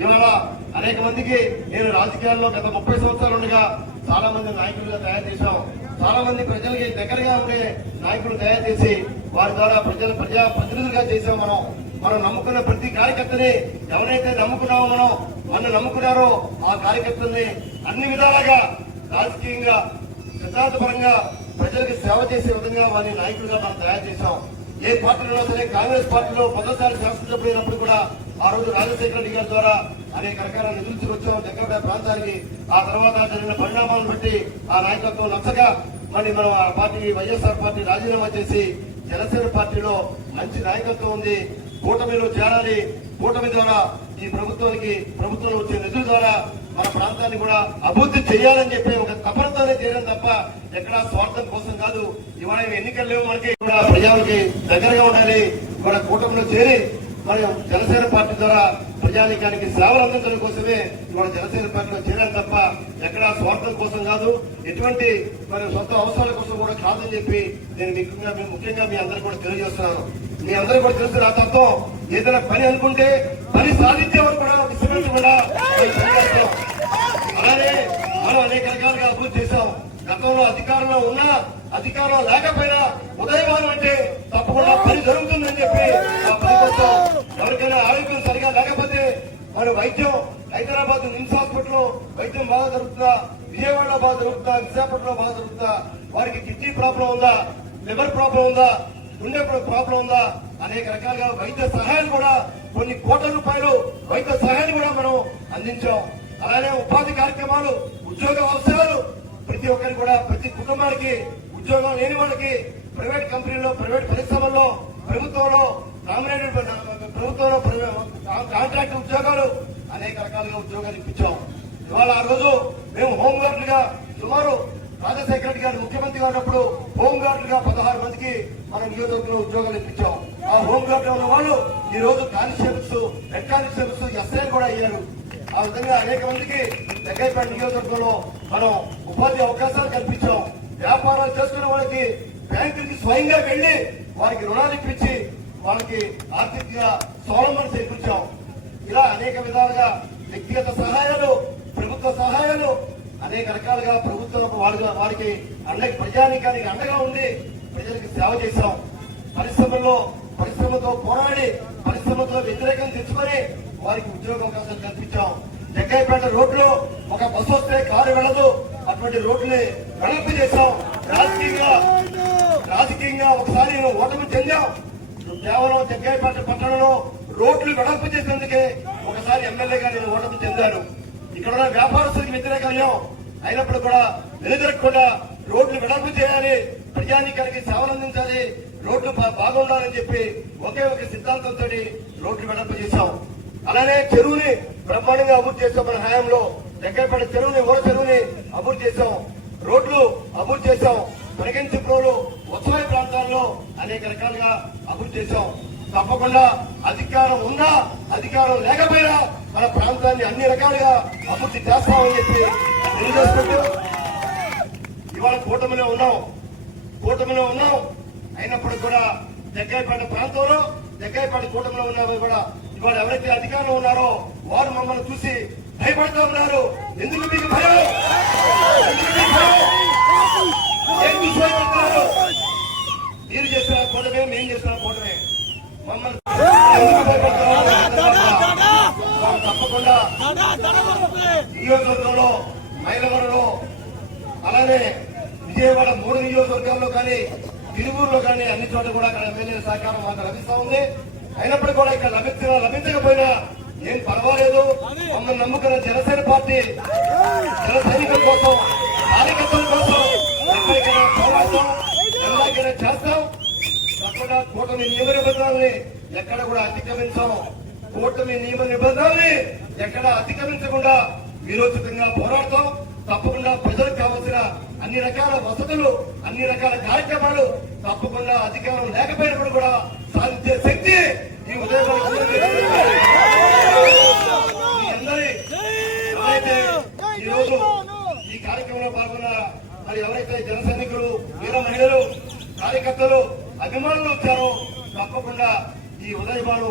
ఇవాళ అనేక మందికి నేను రాజకీయాల్లో గత 30 సంవత్సరాలు ఉండగా చాలా మంది నాయకులుగా తయారు చేశాం. చాలా మంది ప్రజలకి దగ్గరగా ఉండే నాయకులు తయారు చేసి వారి ద్వారా ప్రజా ప్రతినిధులుగా చేశాం. మనం నమ్ముకున్న ప్రతి కార్యకర్తని ఎవరైతే నమ్ముకున్నామో మనం నమ్ముకున్నారో ఆ కార్యకర్తల్ని అన్ని విధాలుగా రాజకీయంగా సిద్ధాంతపరంగా ప్రజలకు సేవ చేసే విధంగా వారి నాయకులుగా మనం తయారు చేశాం. ఏ పార్టీలో సరే కాంగ్రెస్ పార్టీలో 10సారి శాసనసభ్యులైనప్పుడు కూడా ఆ రోజు రాజశేఖర రెడ్డి గారి ద్వారా అనేక రకాల నిధులు తీసుకొచ్చాం జగ్గపేట ప్రాంతానికి. ఆ తర్వాత జరిగిన పరిణామాలను బట్టి ఆ నాయకత్వం నచ్చగా మనం ఆ పార్టీ వైఎస్ఆర్ పార్టీ రాజీనామా చేసి జనసేన పార్టీలో మంచి నాయకత్వం ఉంది, కూటమిలో చేరాలి, కూటమి ద్వారా ఈ ప్రభుత్వంలో వచ్చే నిధుల ద్వారా మన ప్రాంతాన్ని కూడా అభివృద్ధి చేయాలని చెప్పి ఒక తపనతోనే చేరాం తప్ప ఎక్కడా స్వార్థం కోసం కాదు. ఇవాళ ఎన్నికలు లేవు, మనకి కూడా ప్రజలకి దగ్గరగా ఉండాలి. మన కూటమిలో చేరి మరి జనసేన పార్టీ ద్వారా ప్రజానికానికి సేవలు అందించడం కోసమే ఇవాళ జనసేన పార్టీలో చేరాను తప్ప ఎక్కడా స్వార్థం కోసం కాదు, ఎటువంటి మరి సొంత అవసరాల కోసం కూడా కాదని చెప్పి నేను ముఖ్యంగా మీ అందరూ కూడా తెలియజేస్తున్నాను. మీ అందరూ కూడా తెలుసు నా తత్వం. ఏదైనా పని అనుకుంటే పని సాధించే వరకు కూడా విశ్రమించకుండా అలానే మనం అనేక రకాలుగా అభివృద్ధి చేశాం. గతంలో అధికారంలో ఉన్నా అధికారం లేకపోయినా ఉదయవారం అంటే తప్పకుండా పని జరుగుతుందని చెప్పి ఆ పని కోసం ఎవరికైనా ఆరోగ్యం సరిగా లేకపోతే మరి వైద్యం హైదరాబాద్ నిమ్స్ హాస్పిటల్లో వైద్యం బాగా జరుగుతుందా, విజయవాడలో బాగా జరుగుతుందా, విశాఖపట్నంలో బాగా జరుగుతుందా, వారికి కిడ్నీ ప్రాబ్లం ఉందా, లివర్ ప్రాబ్లం ఉందా, గుండె ప్రాబ్లం ఉందా, అనేక రకాలుగా వైద్య సహాయాలు కూడా కొన్ని కోట్ల రూపాయలు వైద్య సహాయాన్ని కూడా మనం అందించాం. అలానే ఉపాధి కార్యక్రమాలు, ఉద్యోగ అవసరాలు ప్రతి ఒక్కరికి కూడా ప్రతి కుటుంబానికి ఉద్యోగం లేని వాళ్ళకి ప్రైవేట్ కంపెనీల్లో ప్రైవేట్ పరిశ్రమల్లో ప్రభుత్వంలో కాంట్రాక్ట్ ఉద్యోగాలు అనేక రకాలుగా ఉద్యోగాలు ఇప్పించాం. ఇవాళ ఆ రోజు మేము హోంగార్డులుగా సుమారు రాజశేఖర రెడ్డి గారు ముఖ్యమంత్రిగా ఉన్నప్పుడు హోంగార్డులుగా 16 మందికి మన నియోజకవర్గంలో ఉద్యోగాలు ఇప్పించాం. ఆ హోంగార్డులో ఉన్న వాళ్ళు ఈ రోజు కానిస్టేబుల్స్, హెడ్ కానిస్టేబుల్స్, ఎస్ఐ కూడా అయ్యారు. ఆ విధంగా అనేక మందికి జగ్గయ్యపేట నియోజకవర్గంలో మనం ఉపాధి అవకాశాలు కల్పించాం. వ్యాపారాలు చేసుకున్న వాళ్ళకి బ్యాంకులకి స్వయంగా వెళ్లి వారికి రుణాలు ఇప్పించి వాళ్ళకి ఆర్థికంగా స్వావలంబన చేకూర్చాం. ఇలా అనేక విధాలుగా వ్యక్తిగత సహాయాలు, ప్రభుత్వ సహాయాలు అనేక రకాలుగా ప్రభుత్వం వారికి ప్రజానీకానికి అండగా ఉండి ప్రజలకు సేవ చేశాం. పరిశ్రమతో పోరాడి పరిశ్రమతో వ్యతిరేకం తెచ్చుకొని వారికి ఉద్యోగ అవకాశాలు కల్పించాం. జగ్గయ్యపేట రోడ్లు ఒక బస్సు వస్తే కారు వెళ్ళదు, అటువంటి రోడ్లని వెడల్పు చేశాం. రాజకీయంగా ఒకసారి ఓటమి చెందాం. కేవలం జగ్గయ్యపేట పట్టణంలో రోడ్లు వెడల్పు చేసేందుకే ఒకసారి ఎమ్మెల్యేగా నేను ఓటమి చెందాను. ఇక్కడ ఉన్న వ్యాపారస్తులకు వ్యతిరేకం అయినప్పుడు కూడా వెనుదిరగకుండా రోడ్లు వెడల్పు చేయాలి, ప్రజానీకానికి సేవలు అందించాలి, రోడ్లు బాగుండాలని చెప్పి ఒకే ఒక సిద్ధాంతంతో రోడ్లు వెడల్పు చేశాం. అలానే చెరువుని బ్రహ్మాండంగా అభివృద్ధి చేశాం. మన హయాంలో జగ్గయ్యపేట చెరువుని, ఊర చెరువుని అభివృద్ధి చేశాం, రోడ్లు అభివృద్ధి చేశాం. తొలగించుకోలు ఉత్సవ ప్రాంతాల్లో అనేక రకాలుగా అభివృద్ధి చేశాం. తప్పకుండా అధికారం ఉన్నా అధికారం లేకపోయినా మన ప్రాంతాన్ని అన్ని రకాలుగా అభివృద్ధి చేస్తామని చెప్పి తెలియజేసుకుంటూ ఇవాళ కూటమిలో ఉన్నాం. అయినప్పుడు కూడా జగ్గయ్యపేట ప్రాంతంలో జగ్గయ్యపేట కూటమిలో ఉన్నవి కూడా ఇవాళ ఎవరైతే అధికారంలో ఉన్నారో వారు మమ్మల్ని చూసి భయపడుతూ ఉన్నారు. ఎందుకు మీకు భయం? మీరు చేసిన కూటమే, మేము చేసిన కూటమే. మమ్మల్ని తప్పకుండా నియోజకవర్గంలో మైలవరంలో అలానే విజయవాడ 3 నియోజకవర్గాల్లో కానీ తిరువూరులో కానీ అన్ని చోట్ల కూడా అక్కడ ఎమ్మెల్యేల సహకారం మాకు లభిస్తా ఉంది. అయినప్పుడు కూడా ఇక్కడ లభించకపోయినా ఏం పర్వాలేదు, మమ్మల్ని నమ్ముకున్న జనసేన పార్టీ జన సైనికుల కోసం, కార్యకర్తల కోసం ఎక్కడికైనా పోరాటం ఎలాగైనా చేస్తాం. తప్పకుండా కూటమి నియమ నిబంధనల్ని ఎక్కడ కూడా అతిక్రమించాం. కూటమి నియమ నిబంధనల్ని ఎక్కడ అతిక్రమించకుండా విరోచితంగా పోరాడతాం. తప్పకుండా ప్రజలకు కావాల్సిన అన్ని రకాల వసతులు, అన్ని రకాల కార్యక్రమాలు తప్పకుండా అధికారం లేకపోయినప్పుడు కూడా సాధించే శక్తి ఈ ఈ రోజు ఈ కార్యక్రమంలో పాల్గొన్న మరి ఎవరైతే జన సైనికులు, వీర మహిళలు, కార్యకర్తలు, అభిమానులు వచ్చారో తప్పకుండా ఈ ఉదయభాను